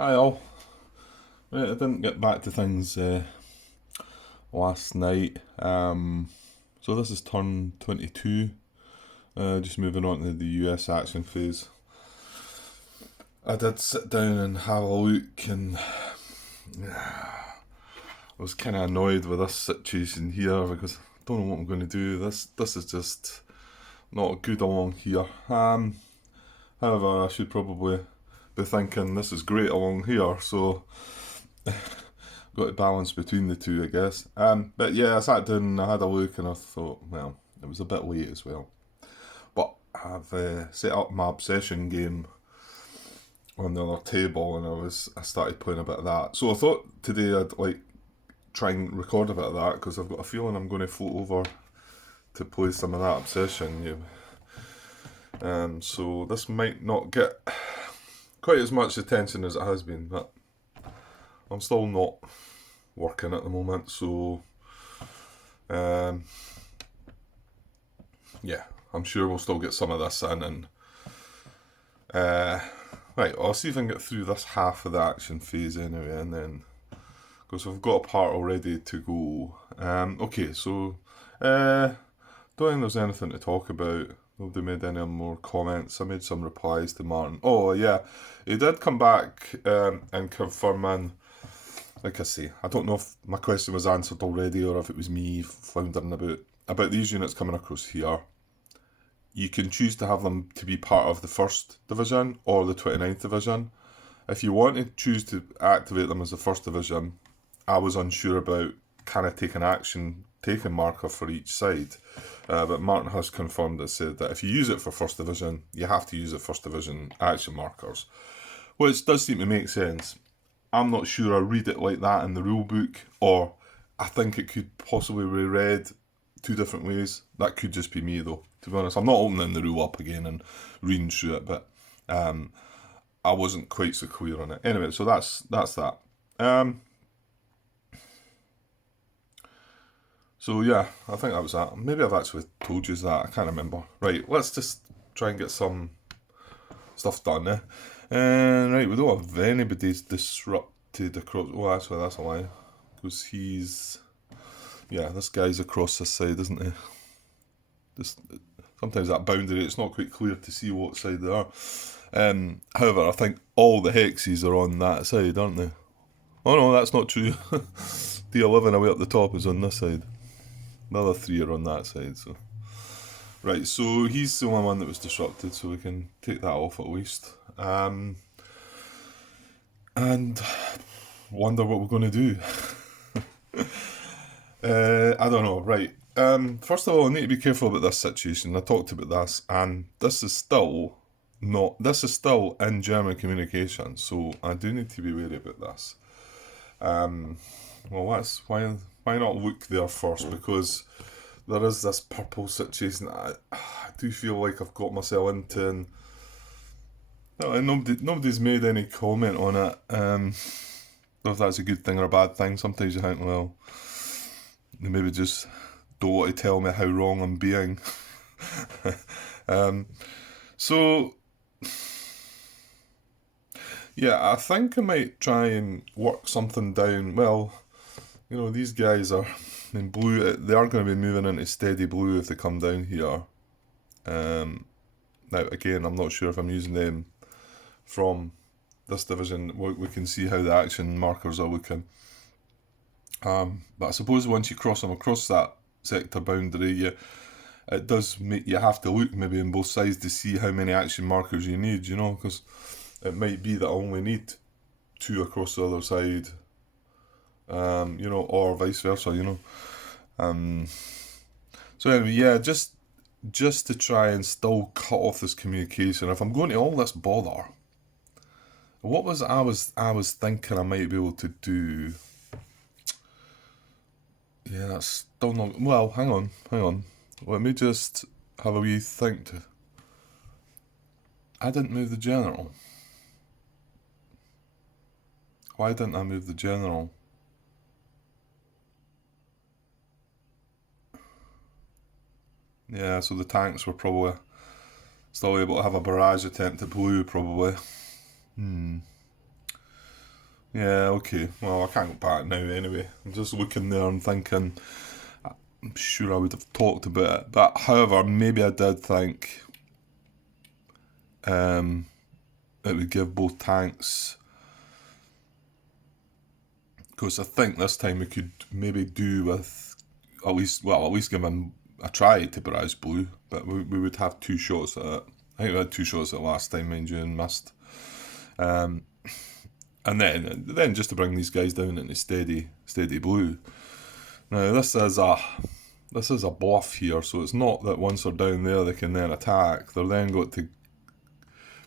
Hi all. Right, I didn't get back to things last night. So this is turn 22. Just moving on to the US action phase. I did sit down and have a look, and I was kind of annoyed with this situation here because I don't know what I'm going to do. This is just not good along here. However, I should probably be thinking this is great along here. So got to balance between the two, I guess. But yeah, I sat down and I had a look and I thought, well, it was a bit late as well. But I've set up my obsession game on the other table and I started playing a bit of that. So I thought today I'd like try and record a bit of that because I've got a feeling I'm going to float over to play some of that obsession. So this might not get quite as much attention as it has been, but I'm still not working at the moment, so yeah, I'm sure we'll still get some of this in. And right, I'll see if I can get through this half of the action phase anyway, and then because we've got a part already to go. Okay, so don't think there's anything to talk about. Nobody made any more comments. I made some replies to Martin. Oh yeah, he did come back and confirm. Like I say, I don't know if my question was answered already or if it was me floundering about these units coming across here. You can choose to have them to be part of the 1st Division or the 29th Division. If you want to choose to activate them as the 1st Division, I was unsure about can I take an action taken marker for each side. But Martin has confirmed it, said that if you use it for 1st Division, you have to use the 1st Division action markers. Which does seem to make sense. I'm not sure I read it like that in the rule book, or I think it could possibly be read two different ways. That could just be me though, to be honest. I'm not opening the rule up again and reading through it, but I wasn't quite so clear on it. Anyway, so that's that. So yeah, I think that was that. Maybe I've actually told you that, I can't remember. Right, let's just try and get some stuff done, eh? And right, we don't have anybody's disrupted across. Oh, actually, that's a lie. Because this guy's across this side, isn't he? Just sometimes that boundary, it's not quite clear to see what side they are. However, I think all the hexes are on that side, aren't they? Oh no, that's not true. D11 away up the top is on this side. The other 3 are on that side, so. Right, so he's the only one that was disrupted, so we can take that off at least. And wonder what we're going to do. I don't know, right. First of all, I need to be careful about this situation. I talked about this, and this is still in German communication, so I do need to be wary about this. Well, that's why not look there first, because there is this purple situation that I do feel like I've got myself into, and nobody's made any comment on it. If that's a good thing or a bad thing. Sometimes you think, well, they maybe just don't want to tell me how wrong I'm being. So yeah, I think I might try and work something down. Well, these guys are in blue. They are going to be moving into steady blue if they come down here. Now, again, I'm not sure if I'm using them from this division. We can see how the action markers are looking. But I suppose once you cross them across that sector boundary, it does make you have to look maybe on both sides to see how many action markers you need, because it might be that I only need 2 across the other side, or vice versa, So anyway, yeah, just to try and still cut off this communication. If I'm going to all this bother, what was I was thinking I might be able to do? Yeah, that's still not. Well, hang on. Let me just have a wee think. I didn't move the general. Why didn't I move the general? Yeah, so the tanks were probably still able to have a barrage attempt at blue, probably. Yeah, okay. Well, I can't go back now anyway. I'm just looking there and thinking, I'm sure I would have talked about it. But however, maybe I did think um, it would give both tanks. Because I think this time we could maybe do with at least give him a try to barrage blue, but we would have two shots at it. I think we had two shots at last time, mind you, and missed. Um, and then just to bring these guys down into steady blue. Now this is a bluff here, so it's not that once they're down there they can then attack. They're then got to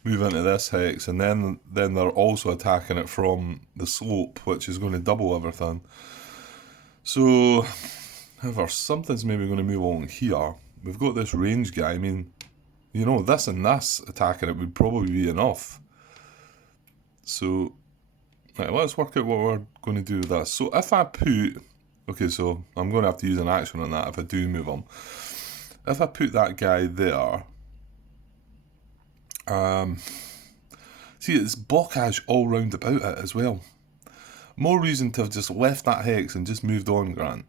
move into this hex, and then they're also attacking it from the slope, which is going to double everything. So, however, something's maybe going to move along here. We've got this range guy. I mean, you know, this and this attacking it would probably be enough. So, right, let's work out what we're going to do with this. So if I put... Okay, so I'm going to have to use an action on that if I do move him. If I put that guy there... see, it's blockage all round about it as well. More reason to have just left that hex and just moved on, Grant.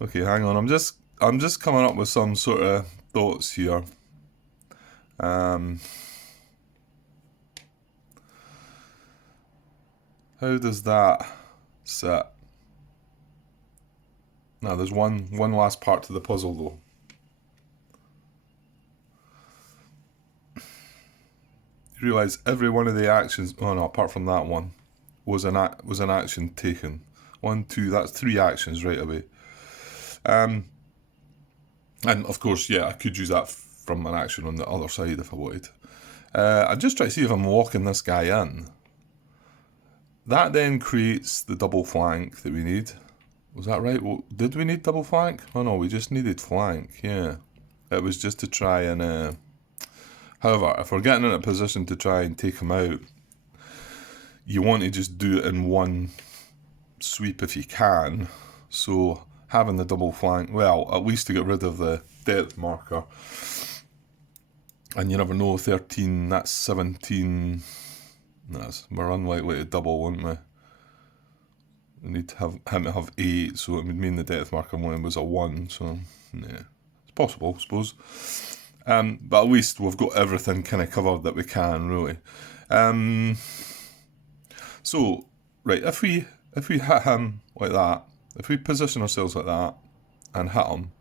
Okay, hang on. I'm just coming up with some sort of thoughts here. How does that sit? Now, there's one last part to the puzzle though. You realise every one of the actions, oh no, apart from that one, was an action taken. 1, 2, that's 3 actions right away. And of course, yeah, I could use that from an action on the other side if I wanted. I'd just try to see if I'm locking this guy in. That then creates the double flank that we need. Was that right? Well, did we need double flank? Oh no, we just needed flank, yeah. It was just to try and... However, if we're getting in a position to try and take him out, you want to just do it in one sweep if you can. So having the double flank, well, at least to get rid of the depth marker. And you never know, 13, that's 17. We're unlikely to double, wouldn't we? We need to have him to have 8, so it would mean the depth marker one was a 1, so yeah. It's possible, I suppose. But at least we've got everything kind of covered that we can, really. So, right, if we hit him like that, if we position ourselves like that and hit him,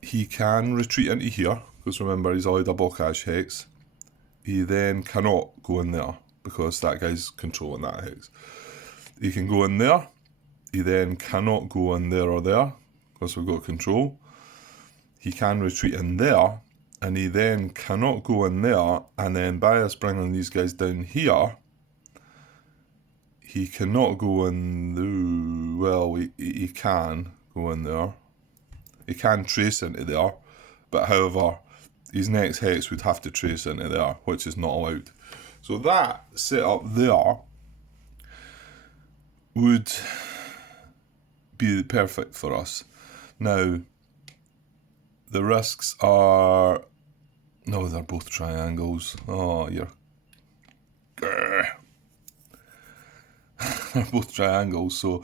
he can retreat into here, because remember he's already a blockage hex. He then cannot go in there, because that guy's controlling that hex. He can go in there, he then cannot go in there or there, because we've got control. He can retreat in there, and he then cannot go in there, and then by us bringing these guys down here, he cannot go in the... Well, he can go in there. He can trace into there, but however, his next hex would have to trace into there, which is not allowed. So that setup there would be perfect for us. Now, the risks are... No, they're both triangles. Oh, you're... They're both triangles, so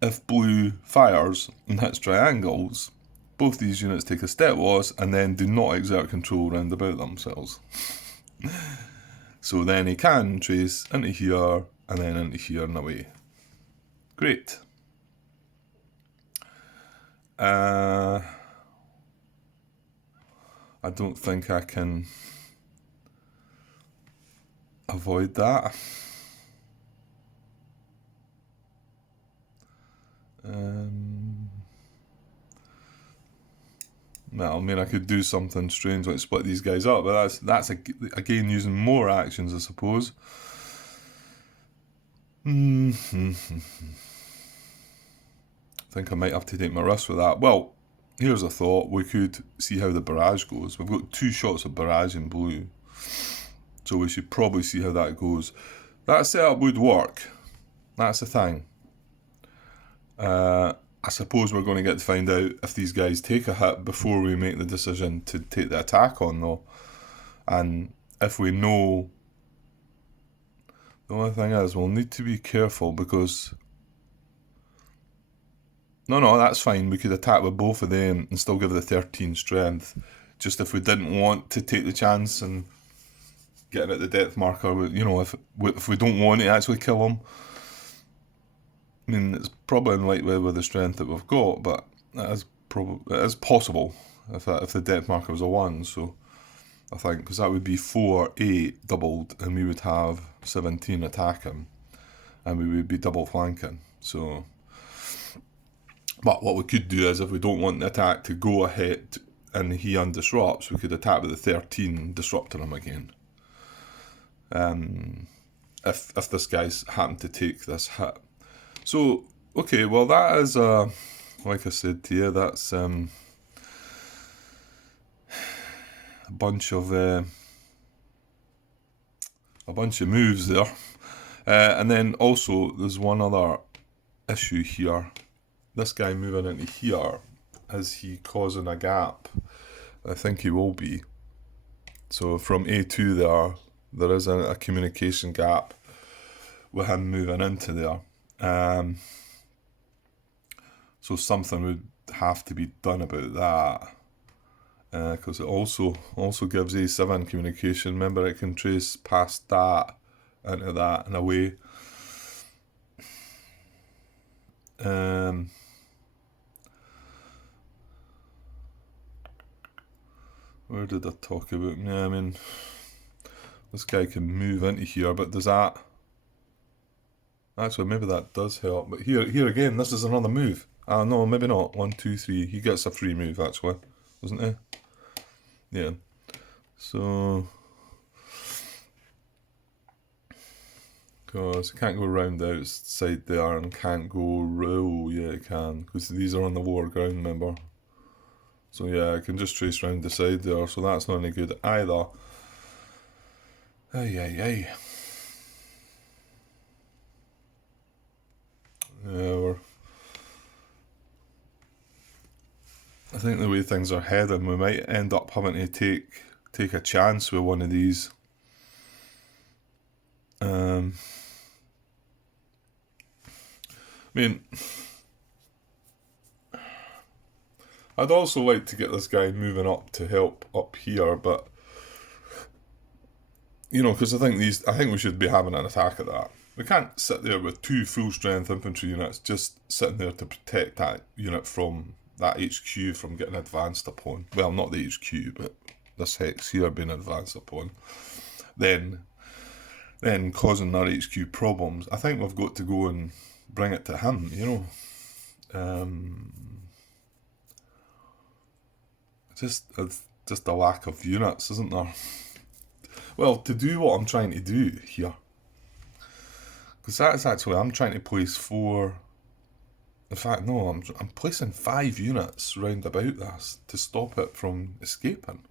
if blue fires and hits triangles, both these units take a step loss and then do not exert control round about themselves. So then he can trace into here and then into here and away. Great. I don't think I can avoid that. Well, I mean, I could do something strange like split these guys up, but that's again using more actions, I suppose. I think I might have to take my risk with that. Well, here's a thought. We could see how the barrage goes. We've got 2 shots of barrage in blue, so we should probably see how that goes. That setup would work. That's the thing. I suppose we're going to get to find out if these guys take a hit before we make the decision to take the attack on, though. And if we know, the only thing is we'll need to be careful because... No, that's fine. We could attack with both of them and still give the 13 strength. Just if we didn't want to take the chance and getting at the depth marker, you know, if we don't want to actually kill them. I mean, it's probably unlikely with the strength that we've got, but it is possible if the depth marker was a 1. So I think, because that would be 4, 8 doubled, and we would have 17 attacking, and we would be double flanking. So, but what we could do is, if we don't want the attack to go ahead and he undisrupts, we could attack with the 13, disrupting him again. If this guy's happened to take this hit. So, okay, well that is, like I said to you, that's a bunch of moves there. And then also, there's one other issue here. This guy moving into here, is he causing a gap? I think he will be. So from A2 there is a communication gap with him moving into there. So something would have to be done about that. Because it also gives A7 communication. Remember, it can trace past that into that in a way. Where did I talk about? Yeah, I mean, this guy can move into here, but does that... Actually, maybe that does help. But here again, this is another move. No, maybe not. 1, 2, 3. He gets a free move, actually. Doesn't he? Yeah. So... Because he can't go round the outside there and can't go... Oh, yeah, he can. Because these are on the lower ground, remember? So yeah, I can just trace round the side there, so that's not any good either. Ay. Yeah, I think the way things are heading, we might end up having to take a chance with one of these. I mean, I'd also like to get this guy moving up to help up here, but you know, because I think we should be having an attack at that. We can't sit there with 2 full strength infantry units just sitting there to protect that unit from that HQ from getting advanced upon. Well, not the HQ, but this hex here being advanced upon. Then causing our HQ problems. I think we've got to go and bring it to him, you know. Just a lack of units, isn't there? Well, to do what I'm trying to do here. Because that is actually, I'm trying to place 4... In fact, no, I'm placing 5 units round about this to stop it from escaping.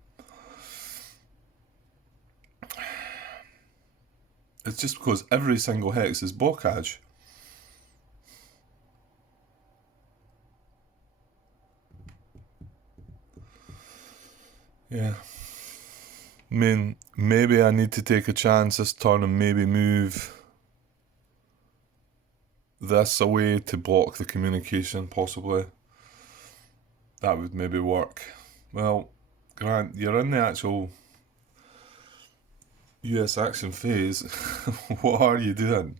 It's just because every single hex is blockage. Yeah. I mean, maybe I need to take a chance this turn and maybe move this away to block the communication, possibly. That would maybe work. Well, Grant, you're in the actual US action phase. What are you doing?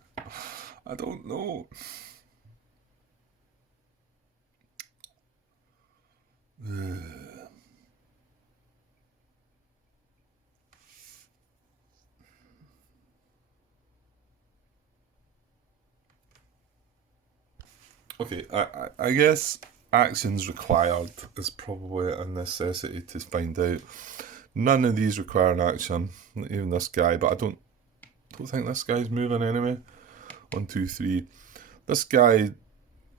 I don't know. Okay, I guess actions required is probably a necessity to find out. None of these require an action, not even this guy, but I don't think this guy's moving anyway. 1, 2, 3. This guy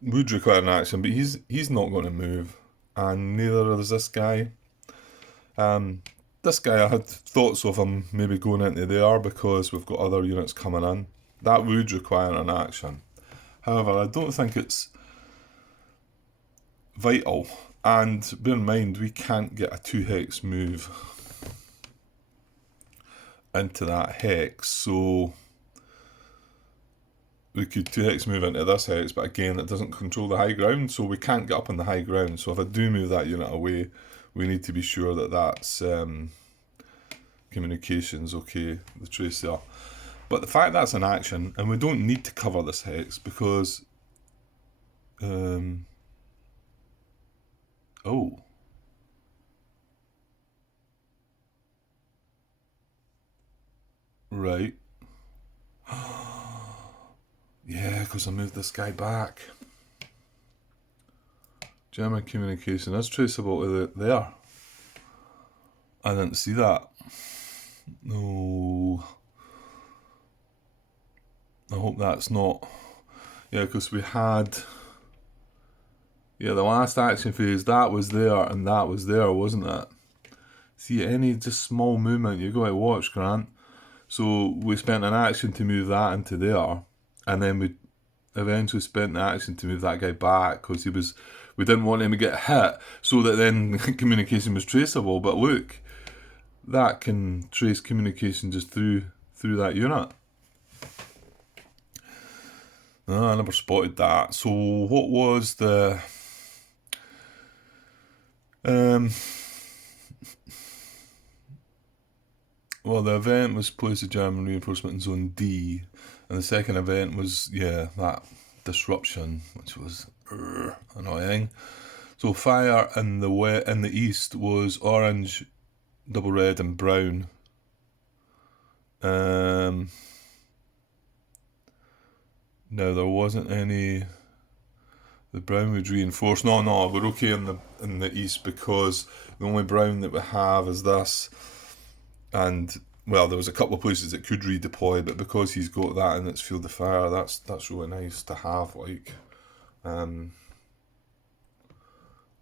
would require an action, but he's not going to move, and neither is this guy. This guy, I had thoughts of him maybe going into there because we've got other units coming in. That would require an action. However, I don't think it's vital. And bear in mind, we can't get a 2 hex move into that hex, so we could 2 hex move into this hex, but again, it doesn't control the high ground, so we can't get up on the high ground. So if I do move that unit away, we need to be sure that that's communications okay, the trace there. But the fact that's an action, and we don't need to cover this hex because oh. Right. Yeah, because I moved this guy back. German communication is traceable to there. I didn't see that. No. I hope that's not. Yeah, because we had. Yeah, the last action phase, that was there and that was there, wasn't it? See, any just small movement, you got to watch, Grant. So we spent an action to move that into there, and then we eventually spent the action to move that guy back because we didn't want him to get hit, so that then communication was traceable. But look, that can trace communication just through that unit. No, I never spotted that. So what was the well, the event was place of German reinforcement in Zone D, and the second event was, yeah, that disruption, which was annoying. So fire in the east was orange, double red, and brown. No, there wasn't any. The brown would reinforce. No, we're okay in the east because the only brown that we have is this. And well, there was a couple of places that could redeploy, but because he's got that in its field of fire, that's really nice to have. Like, don't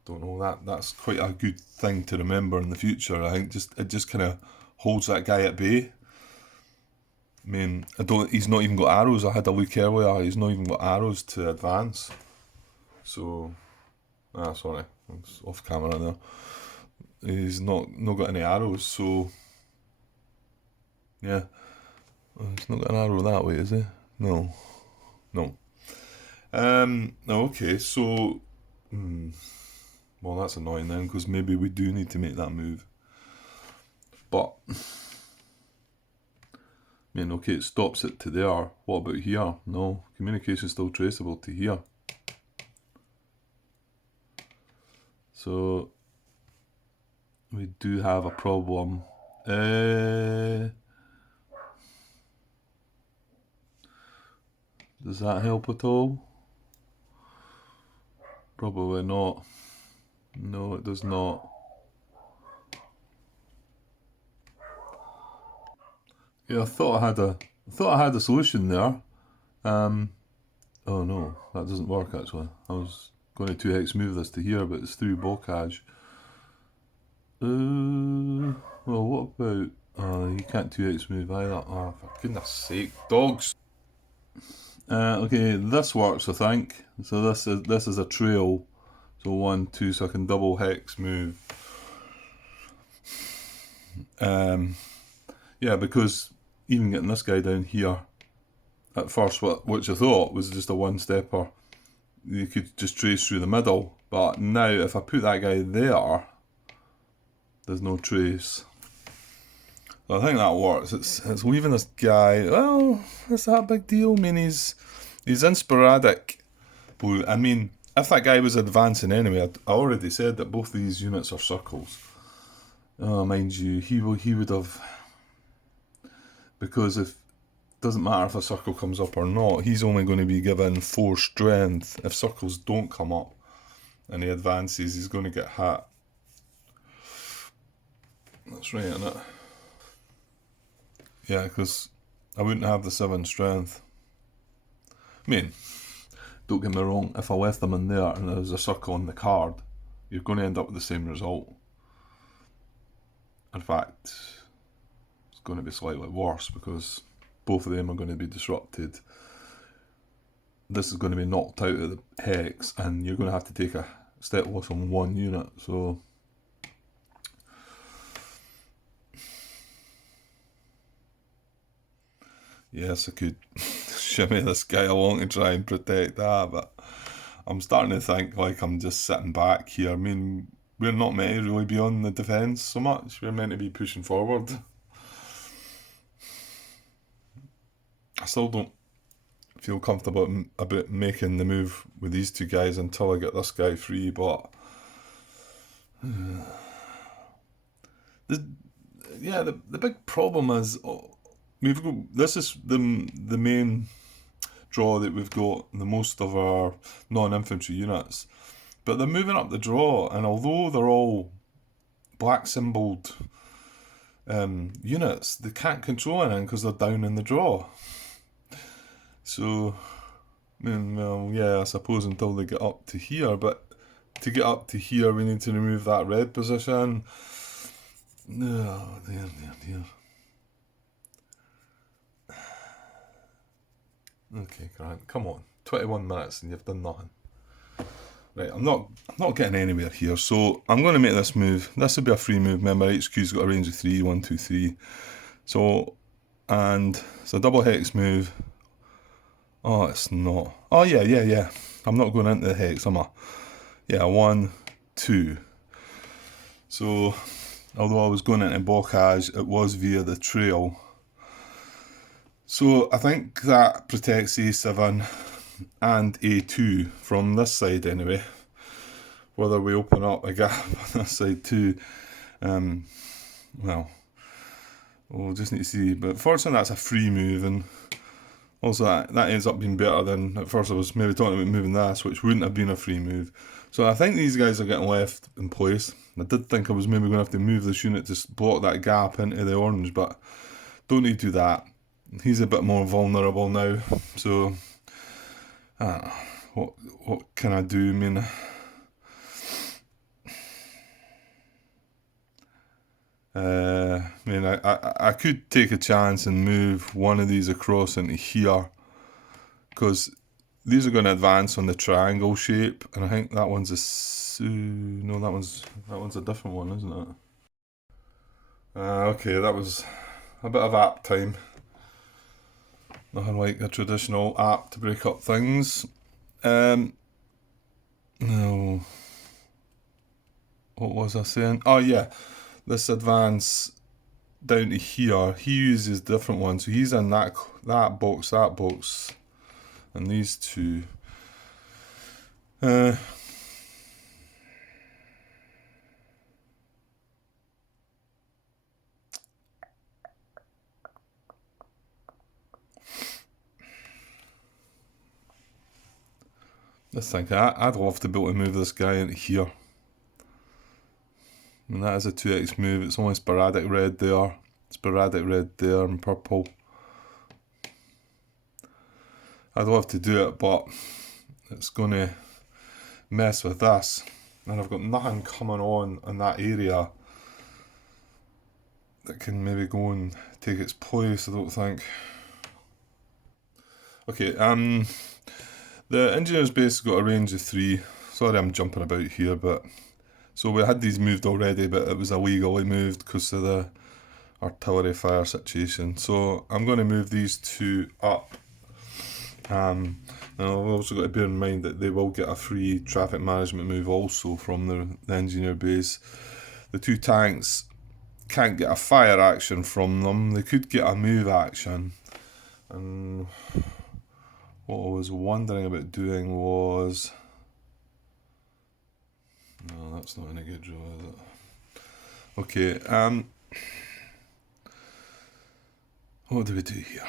know, that's quite a good thing to remember in the future. I think it just kind of holds that guy at bay. I mean, he's not even got arrows. I had a look earlier. He's not even got arrows to advance. So, sorry, it's off camera there. He's not got any arrows. So, yeah, he's not got an arrow that way, is he? No. Okay, so, well, that's annoying then, because maybe we do need to make that move. But, I mean, okay, it stops it to there. What about here? No, communication's still traceable to here. So, we do have a problem. Does that help at all? Probably not. No, it does not. Yeah, I thought I had a solution there. Oh no, that doesn't work actually. I was going to 2x move this to here, but it's through blockage. Well, what about? You can't 2x move either. Oh, for goodness sake, dogs. Okay, this works, I think. So this is a trail. So 1, 2, so I can double hex move. Yeah, because even getting this guy down here, at first, which I thought was just a one-stepper, you could just trace through the middle. But now, if I put that guy there, there's no trace. So I think that works. It's leaving this guy. Well, is that a big deal? I mean, he's in sporadic. I mean, if that guy was advancing anyway, I already said that both these units are circles. Mind you, he would have, because if doesn't matter if a circle comes up or not, he's only going to be given 4 strength. If circles don't come up and he advances, he's going to get hit. That's right, isn't it? Yeah, because I wouldn't have the 7 strength. I mean, don't get me wrong, if I left them in there and there's a circle on the card, you're going to end up with the same result. In fact, it's going to be slightly worse because both of them are going to be disrupted. This is going to be knocked out of the hex, and you're going to have to take step loss on one unit. So yes, I could shimmy this guy along to try and protect that, but I'm starting to think like I'm just sitting back here. I mean, we're not meant to really be on the defence so much. We're meant to be pushing forward. I still don't feel comfortable about making the move with these two guys until I get this guy free, but the, yeah, the big problem is we've got, this is the main draw that we've got the most of our non-infantry units, but they're moving up the draw, and although they're all black symboled units, they can't control anything because they're down in the draw. So, I mean, well, yeah, I suppose until they get up to here, but to get up to here, we need to remove that red position. Oh, dear. Okay, Grant, come on. 21 minutes and you've done nothing. Right, I'm not getting anywhere here, so I'm going to make this move. This will be a free move. Remember, HQ's got a range of 3, 1, 2, 3. So, and it's a double hex move. Oh, it's not. Oh, yeah. I'm not going into the hex, am I? Yeah, 1, 2. So, although I was going into Bocage, it was via the trail. So, I think that protects A7 and A2 from this side anyway. Whether we open up a gap on this side too, well, we'll just need to see. But fortunately, that's a free move, and also that ends up being better than at first I was maybe talking about moving this, which wouldn't have been a free move. So I think these guys are getting left in place. I did think I was maybe going to have to move this unit to block that gap into the orange, but don't need to do that. He's a bit more vulnerable now, so I don't know. What can I do? I could take a chance and move one of these across into here, because these are going to advance on the triangle shape, and I think that one's no, that one's a different one, isn't it? Okay, that was a bit of app time. Nothing like a traditional app to break up things. No. What was I saying? Oh yeah, this advance down to here, he uses different ones. So he's in that box, and these two. Just think, I'd love to be able to move this guy into here. And that is a 2x move. It's only sporadic red there, and purple. I'd love to do it, but it's going to mess with this. And I've got nothing coming on in that area that can maybe go and take its place, I don't think. Okay, the engineer's base has got a range of 3. Sorry I'm jumping about here, but so we had these moved already, but it was illegally moved because of the artillery fire situation. So I'm going to move these two up. And I've also got to bear in mind that they will get a free traffic management move also from the engineer base. The two tanks can't get a fire action from them. They could get a move action. And what I was wondering about doing was... No, that's not any good, really, is it? Okay, what do we do here?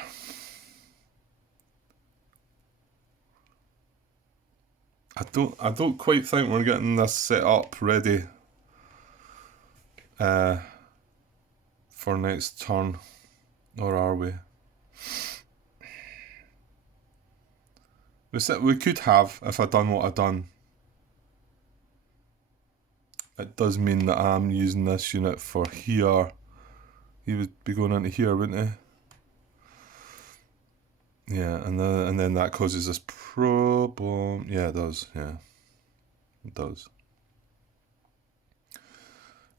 I don't quite think we're getting this set up ready for next turn, or are we? We could have, if I'd done what I'd done. It does mean that I'm using this unit for here. He would be going into here, wouldn't he? Yeah, and then that causes this problem. Yeah, it does. Yeah, it does.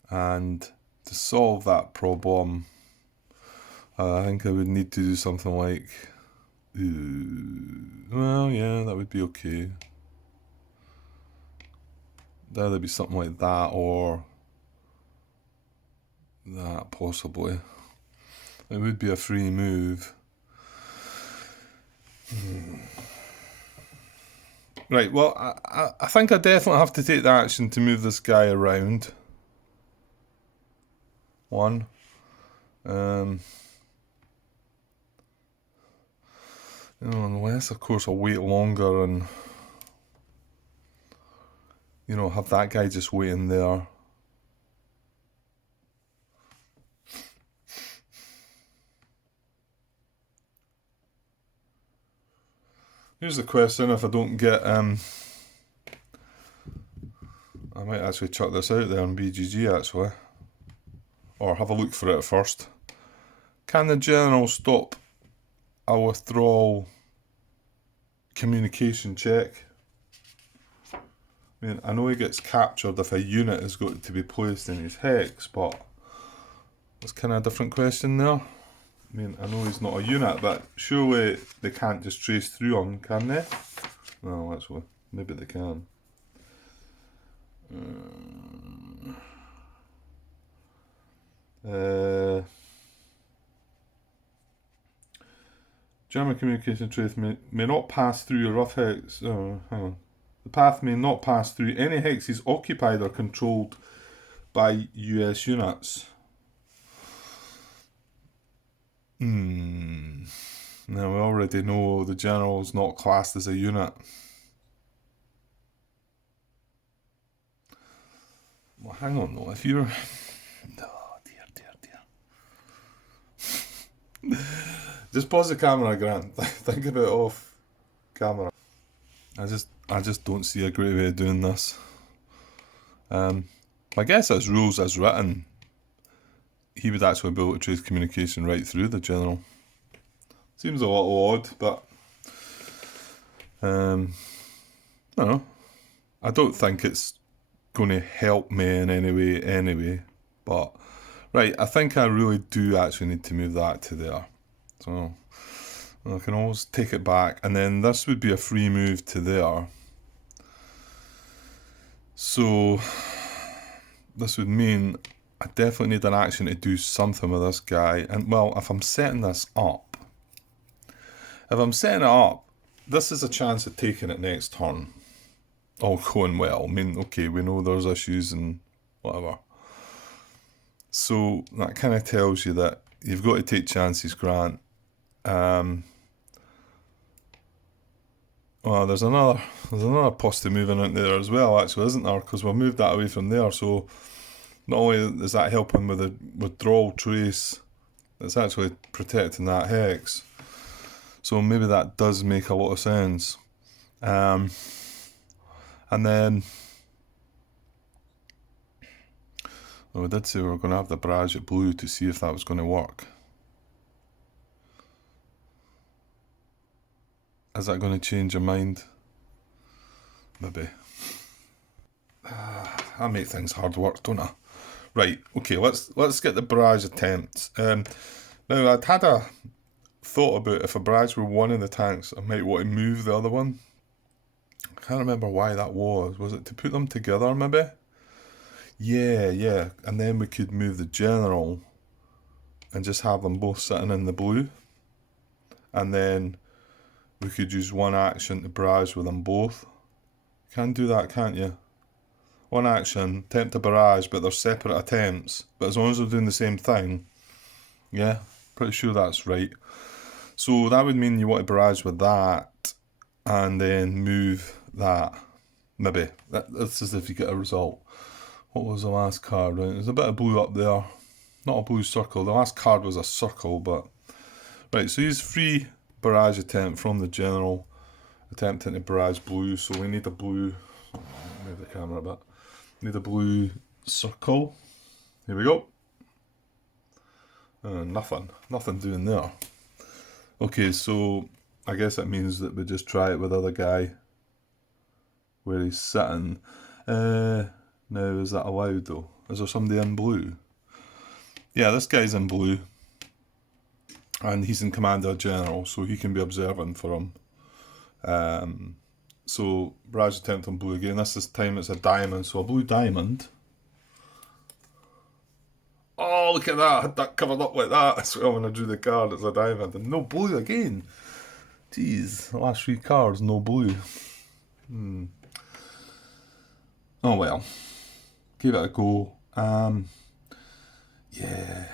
And to solve that problem, I think I would need to do something like, well, yeah, that would be okay. That'd be something like that, or that, possibly. It would be a free move. Right, well, I think I definitely have to take the action to move this guy around. One. Unless, of course, I'll wait longer and, have that guy just waiting there. Here's the question: if I don't get, I might actually chuck this out there on BGG, actually. Or have a look for it first. Can the general stop a withdrawal communication check? I mean, I know he gets captured if a unit is going to be placed in his hex, but it's kind of a different question there. I mean, I know he's not a unit, but surely they can't just trace through him, can they? No, actually, maybe they can. German communication trace may not pass through a rough hex. Oh, hang on. The path may not pass through any hexes occupied or controlled by US units. Now we already know the general's not classed as a unit. Well, hang on though. If you're... Oh, dear. Just pause the camera, Grant. Think about it off camera. I just don't see a great way of doing this. I guess as rules as written, he would actually be able to trace communication right through the general. Seems a little odd, but I don't know. I don't think it's going to help me in any way anyway. But right, I think I really do actually need to move that to there. So I can always take it back, and then this would be a free move to there. So this would mean I definitely need an action to do something with this guy. And well, if I'm setting this up, this is a chance of taking it next turn. All going well. I mean, okay, we know there's issues and whatever. So that kind of tells you that you've got to take chances, Grant. Well, there's another poste moving out there as well, actually, isn't there? Because we've moved that away from there, so not only is that helping with the withdrawal trace, it's actually protecting that hex. So maybe that does make a lot of sense. And then, well, we did say we were going to have the barrage at blue to see if that was going to work. Is that going to change your mind? Maybe. I make things hard work, don't I? Right, okay, let's get the barrage attempts. Now, I'd had a thought about if a barrage were one of the tanks, I might want to move the other one. I can't remember why that was. Was it to put them together, maybe? Yeah. And then we could move the general and just have them both sitting in the blue. And then we could use one action to barrage with them both. You can do that, can't you? One action, attempt to barrage, but they're separate attempts. But as long as they're doing the same thing, yeah, pretty sure that's right. So that would mean you want to barrage with that and then move that. Maybe. That's as if you get a result. What was the last card? Right, there's a bit of blue up there. Not a blue circle. The last card was a circle, but... Right, so he's free barrage attempt from the general. Attempting to barrage blue, so we need a blue... Move the camera a bit. Need a blue circle. Here we go. Nothing doing there. Okay, so I guess that means that we just try it with the other guy where he's sitting. Now, is that allowed though? Is there somebody in blue? Yeah, this guy's in blue. And he's in command of a general, so he can be observant for him. So barrage attempt on blue again. This time it's a diamond, so a blue diamond. Oh, look at that! I had that covered up like that as well when I drew the card. It's a diamond, and no blue again. Jeez, the last 3 cards, no blue. Oh well, give it a go. Yeah,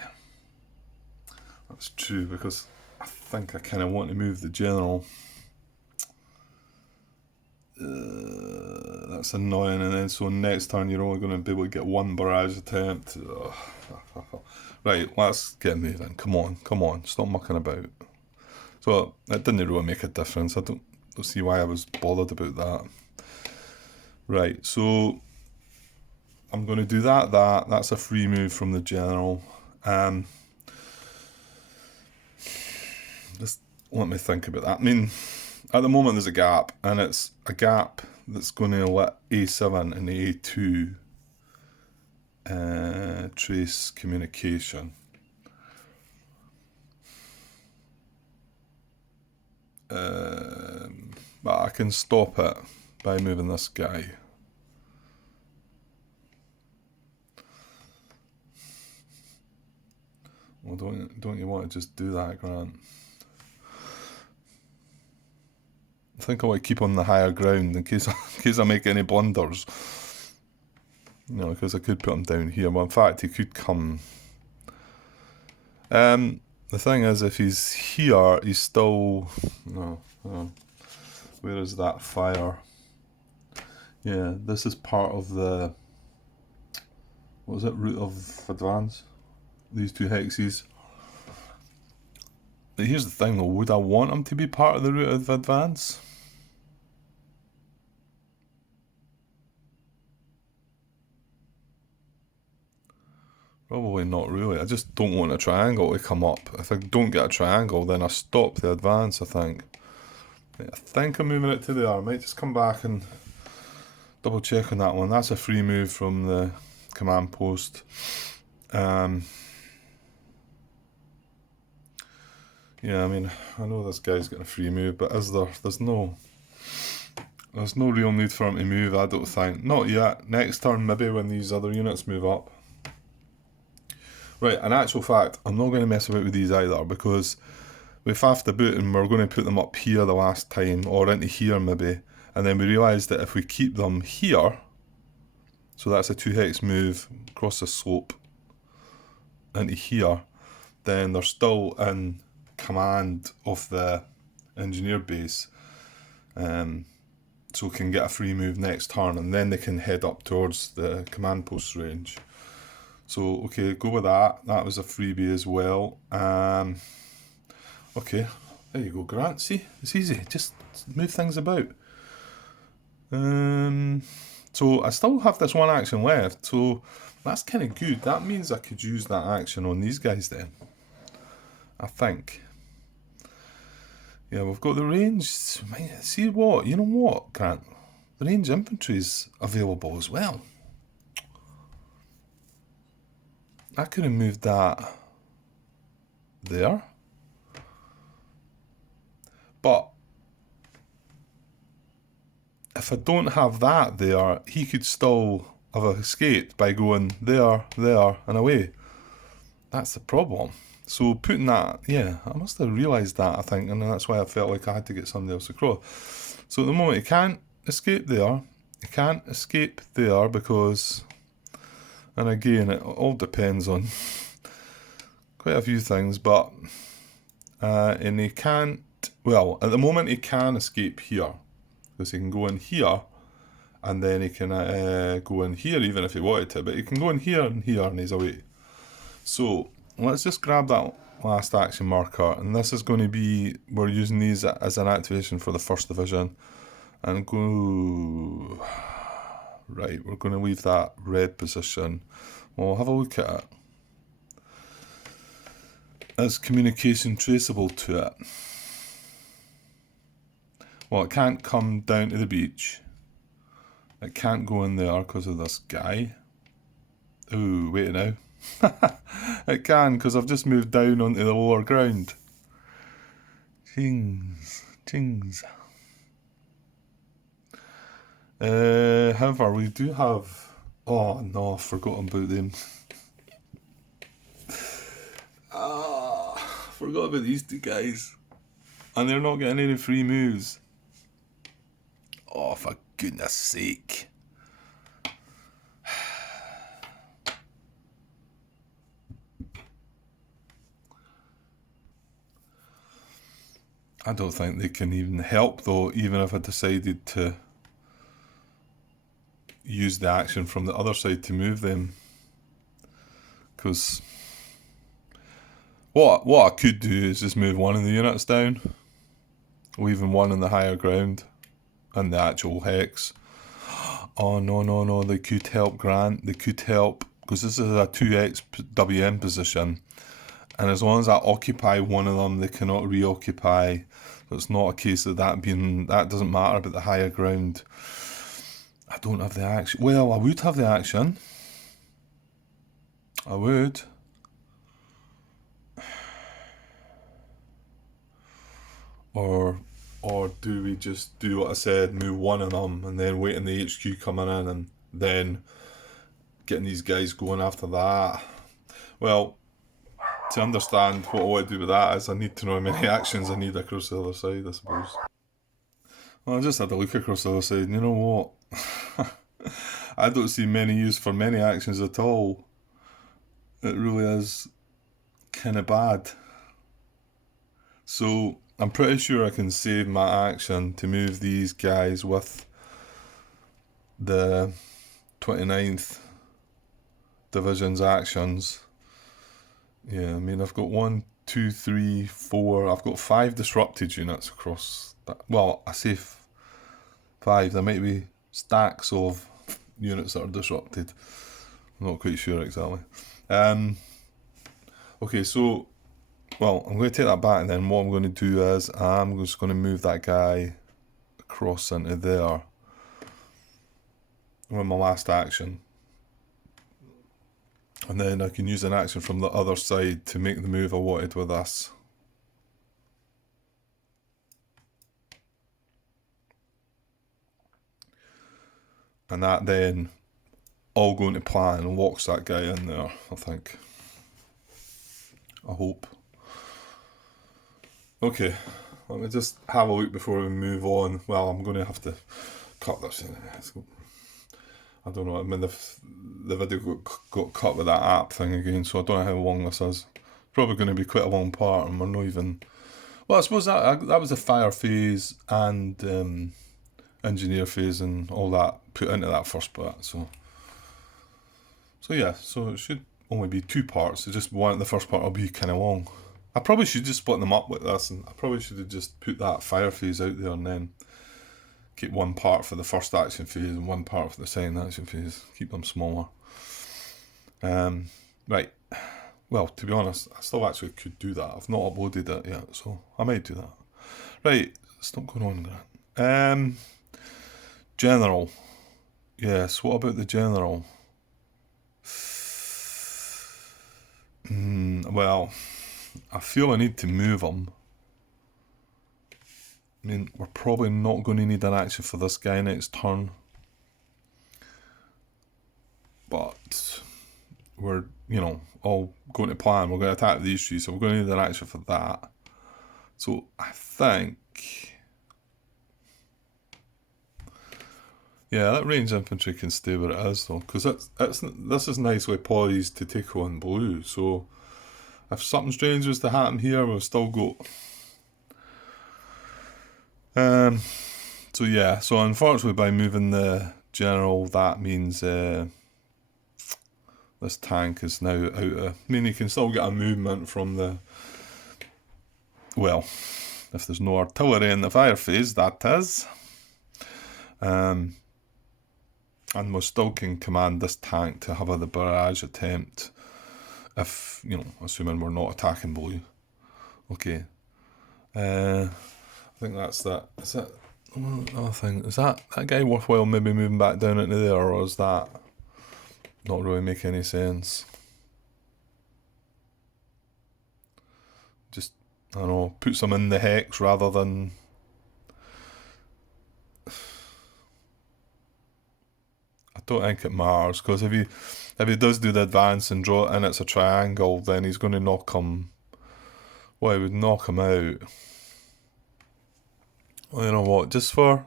that's true because I think I kind of want to move the general. That's annoying, and then so next turn you're only going to be able to get 1 barrage attempt. Right, let's get moving. Come on, stop mucking about. So it didn't really make a difference. I don't see why I was bothered about that. Right, so I'm going to do that. That's a free move from the general. Just let me think about that. I mean, at the moment there's a gap, and it's a gap that's going to let A7 and A2 trace communication. But I can stop it by moving this guy. Well, don't you want to just do that, Grant? I think I want to keep on the higher ground in case I make any blunders. You know, because I could put him down here. Well, in fact, he could come. The thing is, if he's here, he's still... No. Where is that fire? Yeah, this is part of the... What was it? Route of advance? These 2 hexes. But here's the thing though, would I want him to be part of the route of advance? Probably not really. I just don't want a triangle to come up. If I don't get a triangle, then I stop the advance, I think. I think I'm moving it to there. I might just come back and double check on that one. That's a free move from the command post. Yeah, I mean, I know this guy's getting a free move, but is there? There's no real need for him to move, I don't think. Not yet. Next turn, maybe when these other units move up. Right, in actual fact, I'm not going to mess about with these either, because we faffed about and we're going to put them up here the last time, or into here maybe, and then we realised that if we keep them here, so that's a 2 hex move across the slope into here, then they're still in command of the engineer base, so can get a free move next turn, and then they can head up towards the command post range. So okay, go with that. That was a freebie as well. Okay, there you go, Grant. See, it's easy. Just move things about. So I still have this 1 action left, so that's kind of good. That means I could use that action on these guys then, I think. Yeah, we've got the range. See what? You know what, Grant? The range infantry's available as well. I could have moved that there. But if I don't have that there, he could still have escaped by going there, and away. That's the problem. So putting that, yeah, I must have realised that, I think, and that's why I felt like I had to get somebody else across. So at the moment, he can't escape there. He can't escape there because... And again, it all depends on quite a few things, but... and he can't... Well, at the moment, he can escape here. Because he can go in here, and then he can go in here even if he wanted to, but he can go in here, and he's away. So... Let's just grab that last action marker, and this is going to be, we're using these as an activation for the 1st Division, and go, right, we're going to leave that red position. We'll have a look at it. Is communication traceable to it? Well, it can't come down to the beach. It can't go in there because of this guy. Ooh, wait now. It can, because I've just moved down onto the lower ground. Chings. Chings. However, we do have... Oh, no, I've forgotten about them. Forgot about these two guys. And they're not getting any free moves. Oh, for goodness sake. I don't think they can even help, though, even if I decided to use the action from the other side to move them. Because what I could do is just move one of the units down, leaving one in the higher ground and the actual hex. Oh, no, they could help Grant. They could help, because this is a 2x WM position. And as long as I occupy one of them, they cannot reoccupy. So it's not a case of that doesn't matter about the higher ground. I don't have the action. Well, I would have the action. I would. Or do we just do what I said, move one of them, and then wait in the HQ coming in, and then getting these guys going after that? Well, to understand what I want to do with that is I need to know how many actions I need across the other side, I suppose. Well, I just had a look across the other side, and you know what? I don't see many use for many actions at all. It really is kind of bad. So I'm pretty sure I can save my action to move these guys with the 29th Division's actions. Yeah, I mean, I've got 1, 2, 3, 4. I've got 5 disrupted units across that. Well, I say 5. There might be stacks of units that are disrupted. I'm not quite sure exactly. Okay, so, well, I'm going to take that back, and then what I'm going to do is I'm just going to move that guy across into there with my last action. And then I can use an action from the other side to make the move I wanted with this. And that then all going to plan and locks that guy in there, I think. I hope. Okay, let me just have a look before we move on. Well, I'm going to have to cut this. I don't know, I mean, the video got cut with that app thing again, so I don't know how long this is. It's probably going to be quite a long part, and we're not even... Well, I suppose that was the fire phase and engineer phase and all that put into that first part, so yeah, so it should only be 2 parts. So just the first part will be kind of long. I probably should just split them up like this, and I probably should have just put that fire phase out there and then keep 1 part for the first action phase and 1 part for the second action phase. Keep them smaller. Right. Well, to be honest, I still actually could do that. I've not uploaded it yet, so I might do that. Right. Stop going on, Grant. General. Yes, what about the general? Well, I feel I need to move him. I mean, we're probably not going to need an action for this guy next turn. But we're, all going to plan. We're going to attack these 3, so we're going to need an action for that. So I think... Yeah, that range infantry can stay where it is, though, because this is nicely poised to take on blue, so if something strange was to happen here, we've still got... So yeah, so unfortunately by moving the general, that means this tank is now out of... I mean, you can still get a movement from the... Well, if there's no artillery in the fire phase, that is. And we still can command this tank to have the barrage attempt if, assuming we're not attacking blue. Okay. I think that's that. Is that another thing? Is that guy worthwhile maybe moving back down into there, or is that... not really make any sense. Just, I don't know, puts them in the hex rather than... I don't think it matters, because if he does do the advance and draw it and it's a triangle, then he's going to knock him... Well, he would knock him out. Well, you know what, just for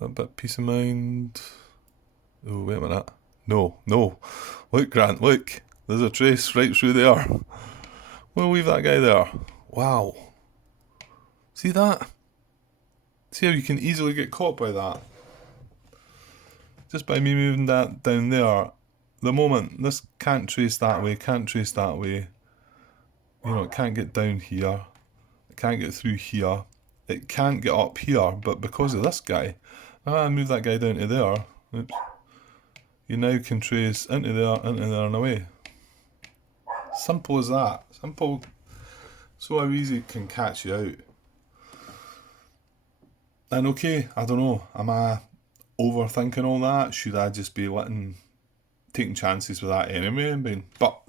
a bit of peace of mind... Oh, wait a minute. No. Look, Grant, look. There's a trace right through there. We'll leave that guy there. Wow. See that? See how you can easily get caught by that? Just by me moving that down there. The moment this can't trace that way, you know, it can't get down here. It can't get through here. It can't get up here, but because of this guy, I move that guy down to there. Oops. You now can trace into there, and away. Simple as that. Simple. So how easy it can catch you out. And okay, I don't know, am I overthinking all that? Should I just be taking chances with that anyway? But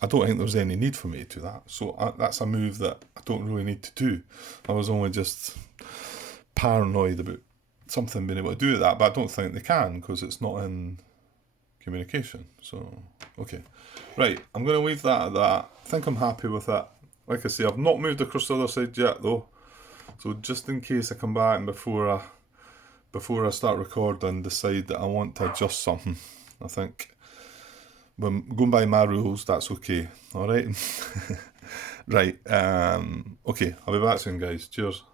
I don't think there's any need for me to do that. So that's a move that I don't really need to do. I was only just paranoid about something being able to do that, but I don't think they can, because it's not in communication. So, okay. Right, I'm going to leave that at that. I think I'm happy with it. Like I say, I've not moved across the other side yet, though. So just in case I come back and before I start recording, decide that I want to adjust something, I think, when going by my rules, that's okay. All right. Right. Okay. I'll be back soon, guys. Cheers.